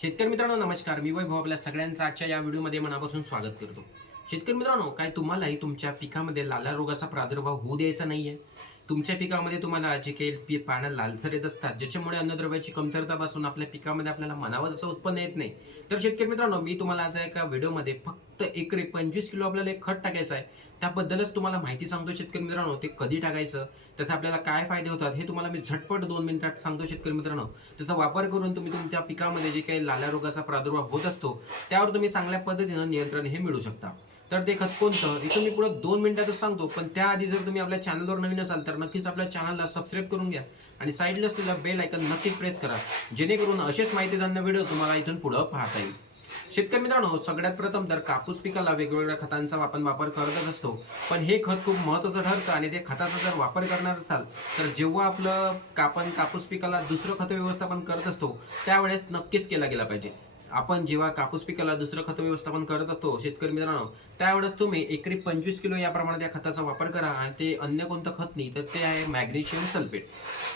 शेतकरी मित्रांनो नमस्कार. मी वैभव आपल्या सगळ्यांचं आजच्या या व्हिडिओमध्ये मनापासून स्वागत करतो. शेतकरी मित्रांनो काय तुम्हालाही तुमच्या पिकामध्ये लाल्या रोगाचा प्रादुर्भाव होऊ द्यायचा नाही आहे तुमच्या पिकामध्ये तुम्हाला जे काही पी पानं लालसर येत असतात ज्याच्यामुळे अन्नद्रव्याची कमतरता बसून आपल्या पिकामध्ये आपल्याला मनावं तसं उत्पन्न येत नाही. तर शेतकरी मित्रांनो मी तुम्हाला आज एका व्हिडिओमध्ये फक्त फक्त एकरी पंचवीस किलो आपल्याला एक खत टाकायचं आहे. त्याबद्दलच तुम्हाला माहिती सांगतो शेतकरी मित्रांनो ते कधी टाकायचं त्याचा आपल्याला काय फायदे होतात हे तुम्हाला मी झटपट दोन मिनिटात सांगतो शेतकरी मित्रांनो. त्याचा वापर करून तुम्ही तुमच्या पिकामध्ये जे काही लाल्या रोगाचा प्रादुर्भाव होत असतो त्यावर तुम्ही चांगल्या पद्धतीनं नियंत्रण हे मिळू शकता. तर ते खत कोणतं? इथं मी पुढे दोन मिनिटातच सांगतो पण त्याआधी जर तुम्ही आपल्या चॅनलवर नवीन असाल तर नक्कीच आपल्या चॅनलला सबस्क्राईब करून घ्या आणि साईडला असलेला बेल आयकन नक्कीच प्रेस करा. जेणेकरून असेच माहितीजन्य व्हिडिओ तुम्हाला इथून पुढं पाहता येईल. शेतकरी मित्रांनो सगळ्यात प्रथम तर कापूस पिकाला वेगवेगळ्या खतांचा आपण वापर करतच असतो. पण हे खत खूप महत्वाचं ठरतं आणि ते खताचा जर वापर करणार असाल तर जेव्हा आपलं आपण कापूस पिकाला दुसरं खत व्यवस्थापन करत असतो त्यावेळेस नक्कीच केला गेला पाहिजे. आपण जेव्हा कापूस पिकाला दुसरं खत व्यवस्थापन करत असतो शेतकरी मित्रांनो त्यावेळेस तुम्ही एकरी पंचवीस किलो या प्रमाणात या खताचा वापर करा आणि ते अन्य कोणतं खत नाही तर ते आहे मॅग्नेशियम सल्फेट.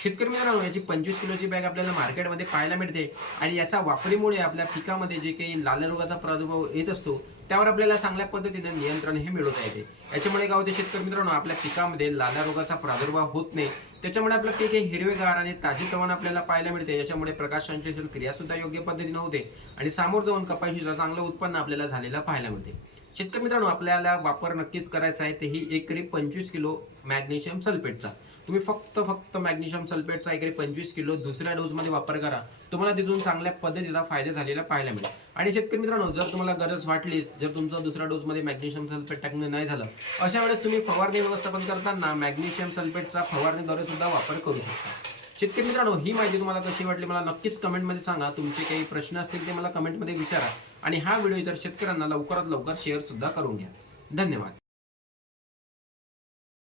शेतकरी मित्रांनो याची पंचवीस किलोची बॅग आपल्याला मार्केटमध्ये पाहायला मिळते आणि याचा वापरीमुळे आपल्या पिकामध्ये जे काही लाल रोगाचा प्रादुर्भाव येत असतो त्यावर आपल्याला चांगल्या पद्धतीने नियंत्रण हे मिळवता येते. याच्यामुळे काय होते शेतकरी मित्रांनो आपल्या पिकामध्ये लाल्या रोगाचा प्रादुर्भाव होत नाही. त्याच्यामुळे आपलं पीक हे हिरवेगार आणि ताजेतवान आपल्याला पाहायला मिळते. याच्यामुळे प्रकाश संश्लेषण क्रिया सुद्धा योग्य पद्धतीने होते आणि सामोर जाऊन कपाशीचं चांगलं उत्पन्न आपल्याला झालेलं पाहायला मिळते. शेतकरी मित्रांनो आपल्याला वापर नक्कीच करायचा आहे. तेही एकरी पंचवीस किलो मॅग्नेशियम सल्फेटचा. तुम्ही फक्त फक्त मॅग्नेशियम सल्फेटचा एकरी पंचवीस किलो दुसऱ्या डोसमध्ये वापर करा. तुम्हाला तिथून चांगल्या पद्धतीचा फायदा झालेला पाहायला मिळेल. आणि शेतकरी मित्रांनो जर तुम्हाला गरज वाटलीच जर तुमचा दुसऱ्या डोसमध्ये मॅग्नेशियम सल्फेट टाकणं नाही झालं अशा वेळेस तुम्ही फवारणी व्यवस्थापन करताना मॅग्नेशियम सल्फेटचा फवारणीद्वारे सुद्धा वापर करू शकता. शेतकरी मित्रांनो ही माहिती तुम्हाला कशी वाटली मला नक्कीच कमेंटमध्ये सांगा. तुमचे काही प्रश्न असतील ते मला कमेंटमध्ये विचारा. आणि हा व्हिडिओ इतर शेतकऱ्यांना लवकरात लवकर शेअर सुद्धा करून घ्या. धन्यवाद.